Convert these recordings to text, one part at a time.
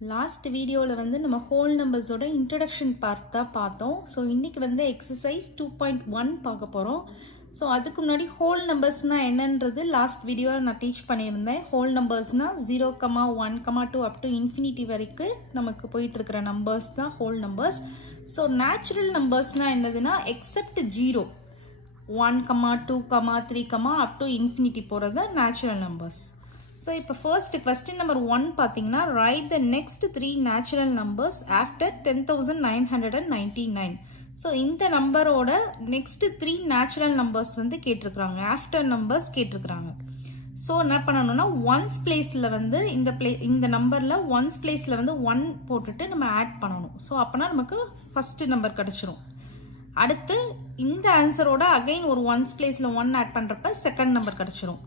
Last வீடியோவில் வந்து நம்ம ஹோல் நம்பர்ஸோட இன்ட்ரடக்ஷன் பார்ட் தான் பார்த்தோம். ஸோ இன்றைக்கி வந்து எக்ஸசைஸ் 2.1 பார்க்க போகிறோம். ஸோ அதுக்கு முன்னாடி ஹோல் நம்பர்ஸ்னால் என்னன்றது லாஸ்ட் வீடியோவில் நான் டீச் பண்ணியிருந்தேன். ஹோல் நம்பர்ஸ்னால் 0, 1, 2 அப் டு இன்ஃபினிட்டி வரைக்கும் நமக்கு போயிட்டுருக்கிற நம்பர்ஸ் தான் ஹோல் நம்பர்ஸ். ஸோ நேச்சுரல் நம்பர்ஸ்னால் என்னதுன்னா எக்ஸப்ட் 0, 1, 2, 3 அப் டு இன்ஃபினிட்டி போகிறது நேச்சுரல் நம்பர்ஸ். So, இப்போ first question number 1 பார்த்தீங்கன்னா write the next 3 natural numbers after 10,999. So, இந்த நம்பரோட next 3 natural numbers வந்து கேட்டிருக்கிறாங்க. after numbers கேட்டிருக்கிறாங்க. ஸோ என்ன பண்ணணும்னா ஒன்ஸ் பிளேஸில் வந்து இந்த நம்பரில் ஒன்ஸ் பிளேஸில் வந்து 1 போட்டுட்டு நம்ம ஆட் பண்ணணும். ஸோ அப்போனா நமக்கு ஃபஸ்ட்டு நம்பர் கிடச்சிரும். அடுத்து இந்த ஆன்சரோட அகைன் ஒரு ஒன்ஸ் பிளேஸில் 1 ஆட் பண்ணுறப்ப செகண்ட் நம்பர் கிடச்சிரும்.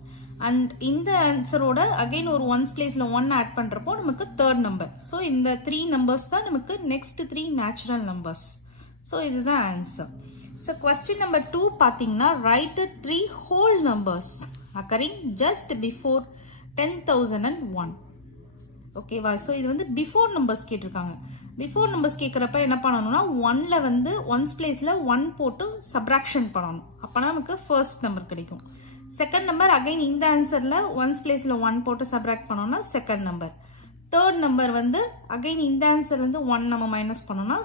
அண்ட் இந்த ஆன்சரோட அகைன் ஒரு ஒன்ஸ் பிளேஸில் 1 ஆட் பண்ணுறப்போ நமக்கு தேர்ட் நம்பர். ஸோ இந்த 3 நம்பர்ஸ் தான் நமக்கு நெக்ஸ்ட் 3 நேச்சுரல் நம்பர்ஸ். ஸோ இதுதான் ஆன்சர். ஸோ கொஸ்டின் நம்பர் 2 பார்த்தீங்கன்னா right 3 whole numbers occurring just before 10,001. ஓகேவா? ஸோ இது வந்து பிஃபோர் நம்பர்ஸ் கேட்டிருக்காங்க. பிஃபோர் நம்பர்ஸ் கேட்குறப்ப என்ன பண்ணணும்னா 1ல் வந்து ஒன்ஸ் பிளேஸில் 1 போட்டு சப்ராக்ஷன் பண்ணணும். அப்போனா நமக்கு ஃபர்ஸ்ட் நம்பர் கிடைக்கும். செகண்ட் நம்பர் அகைன் இந்த ஆன்சரில் ஒன்ஸ் பிளேஸில் 1 போட்டு சப்ராக்ட் பண்ணோம்னா செகண்ட் நம்பர். தேர்ட் நம்பர் வந்து அகைன் இந்த ஆன்சர்லேருந்து 1 நம்ம மைனஸ் பண்ணோம்னா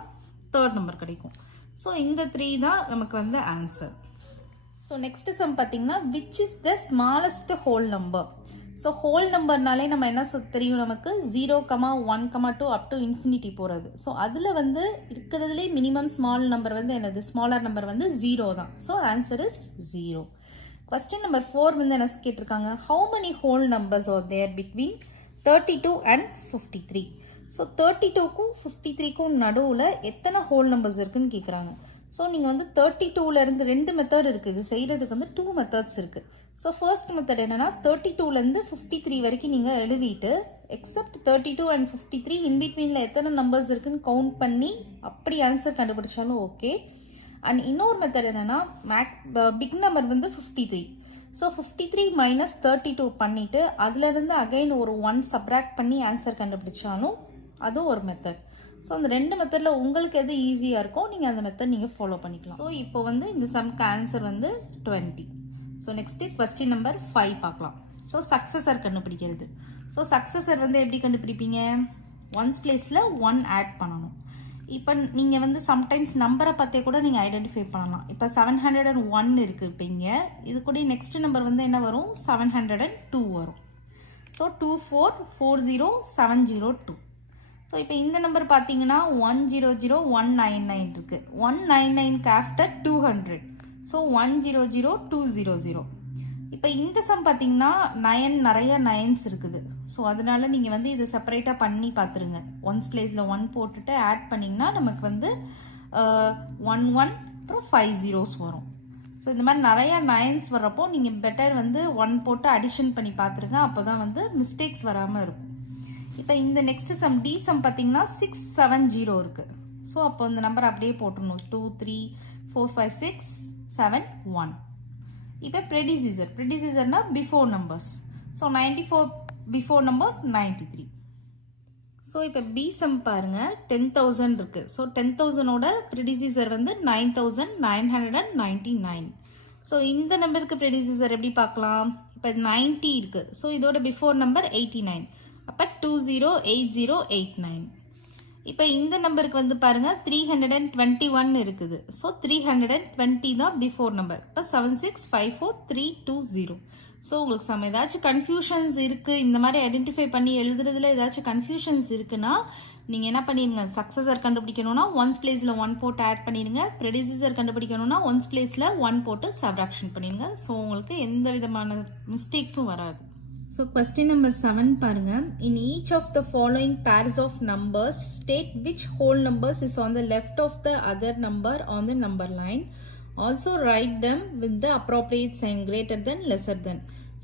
தேர்ட் நம்பர் கிடைக்கும். ஸோ இந்த 3 தான் நமக்கு வந்து ஆன்சர். ஸோ நெக்ஸ்ட் சம் பார்த்தீங்கன்னா which is the smallest whole number. So whole நம்பர்னாலே நம்ம என்ன தெரியும், நமக்கு 0, 1, 2 அப் டு இன்ஃபினிட்டி போகிறது. ஸோ அதில் வந்து இருக்கிறதுலே மினிமம் ஸ்மால் நம்பர் வந்து என்னது, ஸ்மாலர் நம்பர் வந்து 0 தான். So answer is 0. Question number 4 வந்து என்ன கேட்டிருக்காங்க, how many whole numbers are there between 32 and 53. So 32க்கும் 53க்கும் நடுவில் எத்தனை ஹோல் நம்பர்ஸ் இருக்குன்னு கேட்குறாங்க. ஸோ நீங்கள் வந்து 32லேருந்து 2 மெத்தட் இருக்குது. இது செய்கிறதுக்கு வந்து 2 மெத்தட்ஸ் இருக்குது. ஸோ ஃபர்ஸ்ட் மெத்தட் என்னென்னா 32லேருந்து 53 வரைக்கும் நீங்கள் எழுதிட்டு எக்ஸப்ட் 32 and 53 இன்பிட்வீனில் எத்தனை நம்பர்ஸ் இருக்குன்னு கவுண்ட் பண்ணி அப்படி ஆன்சர் கண்டுபிடிச்சாலும் ஓகே. அண்ட் இன்னொரு மெத்தட் என்னென்னா பிக் நம்பர் வந்து 53. ஸோ 53 மைனஸ் 32 பண்ணிவிட்டு அதுலேருந்து அகைன் ஒரு 1 சப்ராக்ட் பண்ணி ஆன்சர் கண்டுபிடிச்சாலும் அதுவும் ஒரு மெத்தட். ஸோ அந்த 2 மெத்தடில் உங்களுக்கு எது ஈஸியாக இருக்கோ நீங்கள் அந்த மெத்தட் நீங்கள் ஃபாலோ பண்ணிக்கலாம். ஸோ இப்போ வந்து இந்த சம்க்கு ஆன்சர் வந்து 20. ஸோ நெக்ஸ்ட்டு கொஸ்டின் நம்பர் 5 பார்க்கலாம். ஸோ சக்ஸஸர் கண்டுபிடிக்கிறது. ஸோ சக்ஸஸர் வந்து எப்படி கண்டுபிடிப்பீங்க, ஒன்ஸ் பிளேஸில் 1 ஆட் பண்ணணும். இப்போ நீங்கள் வந்து சம்டைம்ஸ் நம்பரை பார்த்தே கூட நீங்கள் ஐடென்டிஃபை பண்ணலாம். இப்போ 701 இருக்குது. இப்போ இங்கே இது கூட நெக்ஸ்ட் நம்பர் வந்து என்ன வரும், 702 வரும். ஸோ 2440702. ஸோ இப்போ இந்த நம்பர் பார்த்தீங்கன்னா 100199 இருக்குது. 199க்கு ஆஃப்டர் 200. ஸோ 100200. இப்போ இந்த சம் பார்த்தீங்கன்னா 9 நிறைய 9s இருக்குது. ஸோ அதனால நீங்கள் வந்து இதை செப்பரேட்டாக பண்ணி பார்த்துருங்க. ஒன்ஸ் பிளேஸில் 1 போட்டுட்டு ஆட் பண்ணிங்கன்னா நமக்கு வந்து 11 அப்புறம் 5 zeros வரும். ஸோ இந்த மாதிரி நிறையா 9s வர்றப்போ நீங்கள் பெட்டர் வந்து 1 போட்டு அடிஷன் பண்ணி பார்த்துருங்க. அப்போ தான் வந்து மிஸ்டேக்ஸ் வராமல் இருக்கும். இப்போ இந்த நெக்ஸ்ட் சம் டி சம் பார்த்தீங்கன்னா 670 இருக்குது. ஸோ அப்போ இந்த நம்பர் அப்படியே போட்டுடணும். 2, 3, 4, 5, 6, 7, 1. இப்போ ப்ரெடிசிசர்னா before numbers. So 94 before number 93. So இப்போ பி சம் பாருங்கள் 10,000 இருக்குது. ஸோ 10,000ஓட ப்ரெடிசிசர் வந்து 9,999. ஸோ இந்த நம்பருக்கு ப்ரெடிசிசர் எப்படி பார்க்கலாம், இப்போ 90 இருக்குது. ஸோ இதோட பிஃபோர் நம்பர் 89. அப்போ 208089. இப்போ இந்த நம்பருக்கு வந்து பாருங்கள் 321 இருக்குது. ஸோ 320 தான் பிஃபோர் நம்பர். இப்போ 7654320. ஸோ உங்களுக்கு ஏதாச்சும் கன்ஃபியூஷன்ஸ் இருக்குது, இந்த மாதிரி ஐடென்டிஃபை பண்ணி எழுதுறதுல ஏதாச்சும் கன்ஃபியூஷன்ஸ் இருக்குன்னா நீங்கள் என்ன பண்ணிடுங்க, சக்ஸஸர் கண்டுபிடிக்கணும்னா ஒன்ஸ் பிளேஸில் 1 போட்டு ஆட் பண்ணிடுங்க. ப்ரெடிசிசர் கண்டுபிடிக்கணும்னா ஒன்ஸ் பிளேஸில் 1 போட்டு சப்ராக்ஷன் பண்ணிடுங்க. ஸோ உங்களுக்கு எந்த விதமான மிஸ்டேக்ஸும் வராது. So question number 7 பாருங்க. In each of the following pairs of numbers, state which whole numbers is on the left of the other number on the number line. Also write them with the appropriate sign greater than, lesser than.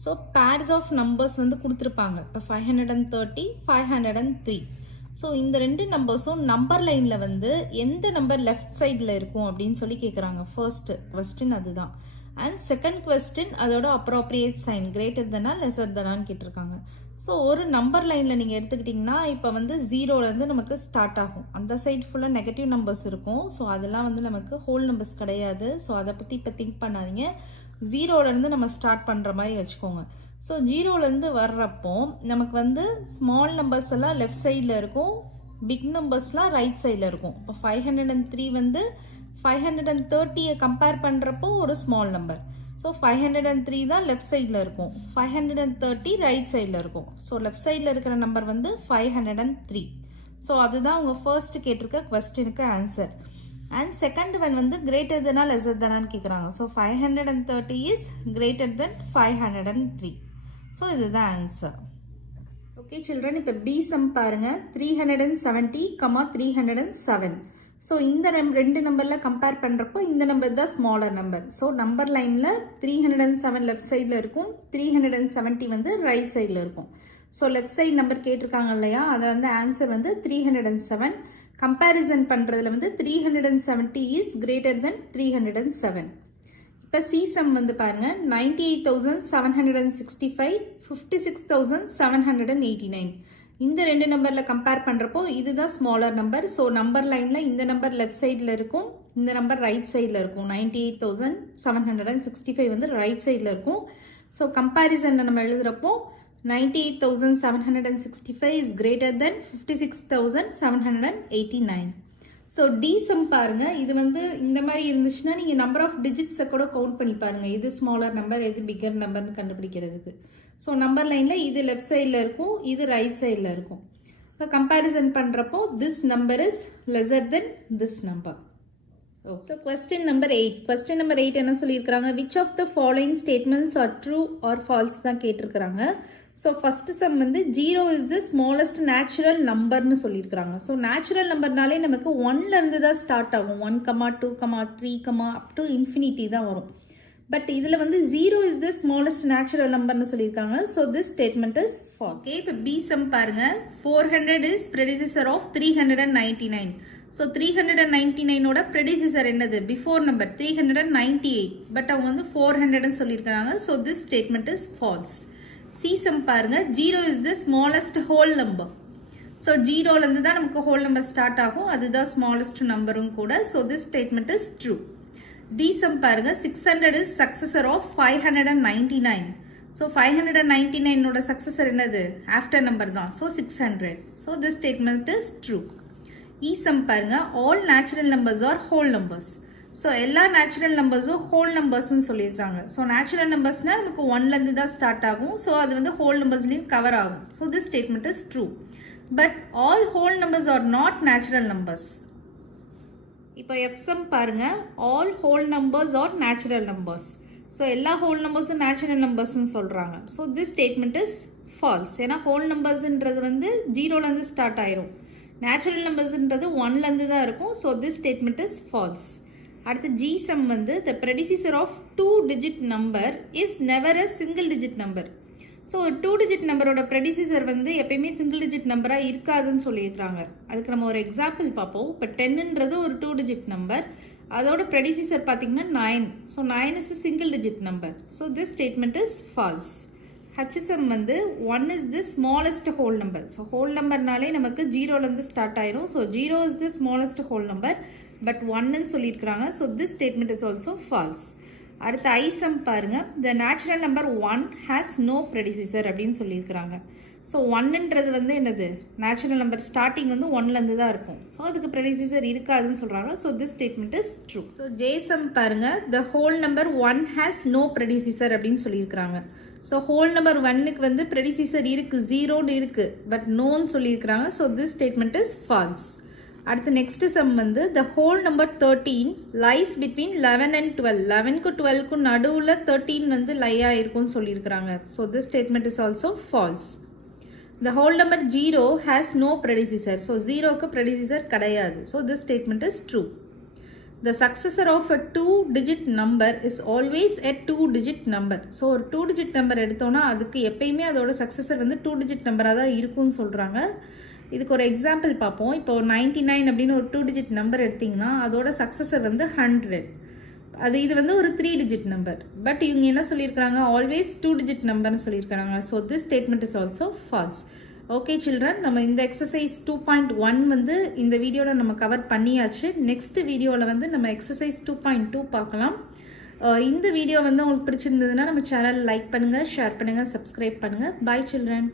So pairs of numbers வந்து கொடுத்துருப்பாங்க. இப்போ 530, 503. So இந்த 2 நம்பர்ஸும் number லைனில் வந்து எந்த number left சைடில் இருக்கும் அப்படின்னு சொல்லி கேட்குறாங்க. ஃபர்ஸ்ட் கொஸ்டின் அதுதான். அண்ட் செகண்ட் கொஸ்டின் அதோட அப்ரோப்ரியேட் சைன் கிரேட்டர் தனா லெசர் தனான்னு கேட்டிருக்காங்க. ஸோ ஒரு நம்பர் லைனில் நீங்கள் எடுத்துக்கிட்டிங்கன்னா இப்போ வந்து ஜீரோலேருந்து நமக்கு ஸ்டார்ட் ஆகும். அந்த சைடு ஃபுல்லாக நெகட்டிவ் நம்பர்ஸ் இருக்கும். ஸோ அதெல்லாம் வந்து நமக்கு ஹோல் நம்பர்ஸ் கிடையாது. ஸோ அதை பற்றி இப்போ திங்க் பண்ணாதீங்க. ஜீரோலேருந்து நம்ம ஸ்டார்ட் பண்ணுற மாதிரி வச்சுக்கோங்க. ஸோ ஜீரோலேருந்து வர்றப்போ நமக்கு வந்து ஸ்மால் நம்பர்ஸ் எல்லாம் லெஃப்ட் சைடில் இருக்கும், பிக் நம்பர்ஸ்லாம் ரைட் சைடில் இருக்கும். இப்போ 503 வந்து 530 கம்பேர் பண்ணுறப்போ ஒரு ஸ்மால் நம்பர். ஸோ 503 தான் லெஃப்ட் சைடில் இருக்கும், 530 ரைட் சைடில் இருக்கும். ஸோ லெஃப்ட் சைடில் இருக்கிற நம்பர் வந்து 503. ஸோ அதுதான் உங்கள் ஃபர்ஸ்ட் கேட்டிருக்க கொஸ்டினுக்கு ஆன்சர். அண்ட் செகண்ட் ஒன் வந்து கிரேட்டர் தெனா லெஸர் தெனான்னு கேட்குறாங்க. So 530 is greater then 503. So இதுதான் ஆன்சர். ஓகே சில்ட்ரன், இப்போ பி சம் பாருங்கள். 370, 307. ஸோ இந்த ரெண்டு நம்பரில் கம்பேர் பண்ணுறப்போ இந்த நம்பர் தான் ஸ்மாலர் நம்பர். ஸோ நம்பர் லைனில் 307 லெஃப்ட் சைடில் இருக்கும், 370 வந்து ரைட் சைடில் இருக்கும். ஸோ லெஃப்ட் சைடு நம்பர் கேட்டிருக்காங்க இல்லையா, அதை வந்து ஆன்சர் வந்து 307. கம்பேரிசன் பண்ணுறதுல வந்து 370 இஸ் கிரேட்டர் தென் 307. இப்போ சி சம் வந்து பாருங்கள். 98,765, 56,789. இந்த ரெண்டு நம்பரில் கம்பேர் பண்ணுறப்போ இதுதான் ஸ்மாலர் நம்பர். ஸோ நம்பர் லைனில் இந்த நம்பர் லெஃப்ட் சைடில் இருக்கும், இந்த நம்பர் ரைட் சைடில் இருக்கும். 98,765 வந்து ரைட் சைடில் இருக்கும். ஸோ கம்பேரிசனில் நம்ம எழுதுகிறப்போ 98,765 is greater than 56,789. So the sum பாருங்கள். இது வந்து இந்த மாதிரி இருந்துச்சுன்னா நீங்கள் நம்பர் ஆஃப் டிஜிட்ஸை கூட கவுண்ட் பண்ணி பாருங்கள், எது ஸ்மாலர் நம்பர் எது பிக்கர் நம்பர்னு கண்டுபிடிக்கிறதுக்கு. ஸோ நம்பர் லைனில் இது லெஃப்ட் சைடில் இருக்கும், இது ரைட் சைடில் இருக்கும். இப்போ கம்பேரிசன் பண்ணுறப்போ this number is lesser than this number. So question number 8. Question number 8 என்ன சொல்லியிருக்கிறாங்க, which of the following statements are true or false தான் கேட்டிருக்கிறாங்க. ஸோ ஃபர்ஸ்ட் சம் வந்து 0 இஸ் த ஸ்மாலஸ்ட் நேச்சுரல் நம்பர்னு சொல்லியிருக்கிறாங்க. ஸோ நேச்சுரல் நம்பர்னாலே நமக்கு 1லேருந்து தான் ஸ்டார்ட் ஆகும். 1, 2, 3, அப் டு இன்ஃபினிட்டி தான் வரும். பட் இதில் வந்து 0 இஸ் த ஸ்மாலஸ்ட் நேச்சுரல் நம்பர்னு சொல்லியிருக்காங்க. So this statement is false. Okay, இப்போ பி சம் பாருங்க. 400 இஸ் ப்ரெடிசஸர் ஆஃப் 399. ஸோ 399ஓட ப்ரெடிசஸர் என்னது, பிஃபோர் நம்பர் 398. பட் அவங்க வந்து 400ன்னு சொல்லியிருக்காங்க. So this statement is false. C sum பாருங்க. 0 is the smallest whole number. So 0லேருந்து தான் நமக்கு ஹோல் நம்பர் ஸ்டார்ட் ஆகும், அதுதான் ஸ்மாலஸ்ட் நம்பரும் கூட. So this statement is true. D sum பாருங்க. 600 இஸ் சக்சஸர் ஆஃப் 599. ஸோ 599ஓட சக்சஸர் என்னது, ஆஃப்டர் நம்பர் தான். So 600. So this statement is true. E sum பாருங்க. All natural numbers are whole numbers. So எல்லா நேச்சுரல் நம்பர்ஸும் whole நம்பர்ஸ்ன்னு சொல்லியிருக்காங்க. So natural நம்பர்ஸ்னால் நமக்கு 1லேருந்து தான் ஸ்டார்ட் ஆகும். ஸோ அது வந்து ஹோல் நம்பர்ஸ்லேயும் கவர் ஆகும். So this statement is true. But all whole numbers are not natural numbers. இப்போ எஃப் சம் பாருங்க. All whole numbers are natural numbers. So எல்லா ஹோல் நம்பர்ஸும் நேச்சுரல் நம்பர்ஸ்ன்னு சொல்கிறாங்க. So this statement is falls. ஏன்னா whole நம்பர்ஸ்ன்றது வந்து 0லேருந்து start ஆயிரும், natural நம்பர்ஸ்ன்றது 1லேருந்து தான் இருக்கும். So this statement is false. அடுத்து ஜி சம் வந்து த ப்ரெடிசிசர் of 2 digit number is never a single digit number. So 2 digit நம்பரோட ப்ரெடிசிசர் வந்து எப்பயுமே சிங்கிள் டிஜிட் நம்பராக இருக்காதுன்னு சொல்லியிருக்காங்க. அதுக்கு நம்ம ஒரு எக்ஸாம்பிள் பார்ப்போம். இப்போ 10ன்றது ஒரு 2 digit நம்பர், அதோட ப்ரெடிசிசர் பார்த்தீங்கன்னா 9. So 9 is a single digit number. So this statement is false. H sum வந்து 1 is the smallest whole number. So whole நம்பர்னாலே நமக்கு 0லேருந்து ஸ்டார்ட் ஆயிரும். So 0 is the smallest whole number, but 1ன்னு சொல்லியிருக்கிறாங்க. So this statement is also false. அடுத்த I sum பாருங்க. The natural number 1 has no predecessor அப்படின்னு சொல்லியிருக்கிறாங்க. ஸோ 1ன்றது வந்து என்னது, நேச்சுரல் நம்பர் ஸ்டார்டிங் வந்து 1லேருந்து தான் இருக்கும். ஸோ அதுக்கு ப்ரெடிசிசர் இருக்காதுன்னு சொல்கிறாங்க. So this statement is true. So ஜேசம் பாருங்க. The whole number 1 has no predecessor அப்படின்னு சொல்லியிருக்கிறாங்க. ஸோ ஹோல் நம்பர் 1க்கு வந்து ப்ரெடிசிசர் இருக்குது, 0ன்னு இருக்குது, பட் நோன்னு சொல்லியிருக்கிறாங்க. So this statement is false. அடுத்து நெக்ஸ்ட் சம் வந்து the whole number 13 lies between 11 and 12. 11க்கு 12க்கு நடுவில் 13 வந்து லையாக இருக்கும்னு சொல்லியிருக்கிறாங்க. So this statement is also false. The whole number 0 has no predecessor. So 0க்கு ப்ரெடிசிசர் கிடையாது. So this statement is true. The successor of a 2-digit number is always a 2-digit number. So ஒரு 2-digit number எடுத்தோன்னா அதுக்கு எப்பயுமே அதோட successor வந்து 2-digit நம்பராக தான் இருக்கும்னு சொல்கிறாங்க. இதுக்கு ஒரு எக்ஸாம்பிள் பார்ப்போம். இப்போ 99 அப்படின்னு ஒரு 2-digit நம்பர் எடுத்திங்கன்னா அதோட சக்ஸஸர் வந்து 100. இது வந்து ஒரு 3 டிஜிட் நம்பர். பட் இவங்க என்ன சொல்லியிருக்கிறாங்க, ஆல்வேஸ் 2 டிஜிட் நம்பர்னு சொல்லியிருக்கிறாங்க. So this statement is also false. Okay children, நம்ம இந்த எக்ஸசைஸ் 2.1 வந்து இந்த வீடியோவில் நம்ம கவர் பண்ணியாச்சு. நெக்ஸ்ட் வீடியோவில் வந்து நம்ம எக்ஸசைஸ் 2.2 பார்க்கலாம். இந்த வீடியோ வந்து உங்களுக்கு பிடிச்சிருந்ததுன்னா நம்ம சேனல் லைக் பண்ணுங்கள், ஷேர் பண்ணுங்கள், சப்ஸ்கிரைப் பண்ணுங்கள். Bye children.